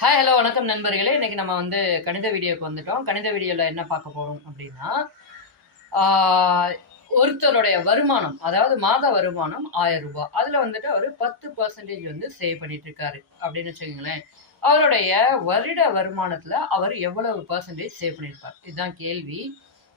Hi hello வணக்கம் நண்பர்களே. இன்னைக்கு நம்ம கணித வீடியோக்கு வந்துட்டோம். கணித வீடியோவில் என்ன பார்க்க போகிறோம் அப்படின்னா, ஒருத்தருடைய வருமானம், அதாவது மாத வருமானம் 1000 ரூபாய். அதில் அவர் 10% சேவ் பண்ணிட்டு இருக்காரு அப்படின்னு வச்சுக்கோங்களேன். அவருடைய வருட வருமானத்தில் அவர் எவ்வளவு பர்சன்டேஜ் சேவ் பண்ணியிருப்பார்? இதுதான் கேள்வி.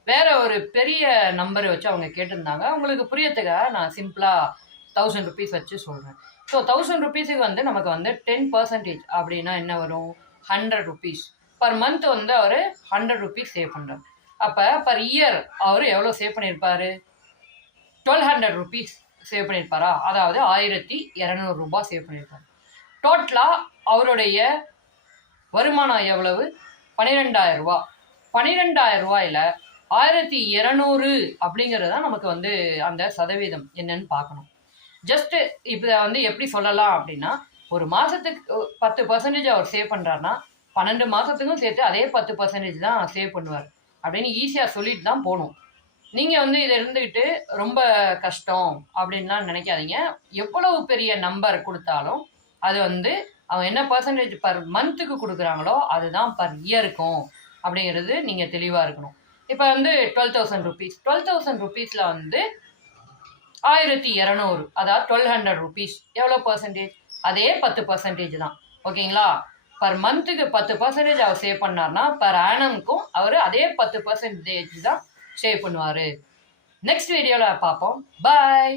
வேற ஒரு பெரிய நம்பரை வச்சு அவங்க கேட்டிருந்தாங்க. உங்களுக்கு புரியறதுக்காக நான் சிம்பிளாக 1000 ருபீஸ் வச்சு சொல்கிறேன். ஸோ 1000 ருபீஸுக்கு நமக்கு 10% அப்படின்னா என்ன வரும்? 100 ருபீஸ். பர் மந்த் அவர் 100 ருபீஸ் சேவ் பண்ணுறாரு. அப்போ பர் இயர் அவர் எவ்வளோ சேவ் பண்ணியிருப்பாரு? 1200 ருபீஸ் சேவ் பண்ணியிருப்பாரா? அதாவது 1200 ரூபாய் சேவ் பண்ணியிருப்பாரு. டோட்டலாக அவருடைய வருமானம் எவ்வளவு? 12000 ரூபா. 12000 ரூபாயில் 1200 அப்படிங்கிறது தான் நமக்கு அந்த சதவீதம் என்னன்னு பார்க்கணும். ஜஸ்ட் இப்போ எப்படி சொல்லலாம் அப்படின்னா, ஒரு மாதத்துக்கு 10% அவர் சேவ் பண்ணுறாருன்னா 12 மாதத்துக்கும் சேர்த்து அதே 10% தான் சேவ் பண்ணுவார் அப்படின்னு ஈஸியாக சொல்லிட்டு தான் போகணும். நீங்கள் இதை இருந்துக்கிட்டு ரொம்ப கஷ்டம் அப்படின்லாம் நினைக்காதீங்க. எவ்வளவு பெரிய நம்பர் கொடுத்தாலும் அது அவங்க என்ன பர்சன்டேஜ் பர் மந்த்துக்கு கொடுக்குறாங்களோ அதுதான் பர் இயருக்கும் அப்படிங்கிறது நீங்கள் தெளிவாக இருக்கணும். இப்போ 12,000 ருபீஸ். 12,000 ருபீஸில் 1200, அதாவது 1200 ருபீஸ் எவ்வளோ பர்சன்டேஜ்? அதே 10% தான். ஓகேங்களா? பர் மந்த்துக்கு 10% அவர் சேவ் பண்ணார்னா பர் ஆனம்க்கும் அவர் அதே 10% தான் சேவ் பண்ணுவார். நெக்ஸ்ட் வீடியோவில் பார்ப்போம். பாய்.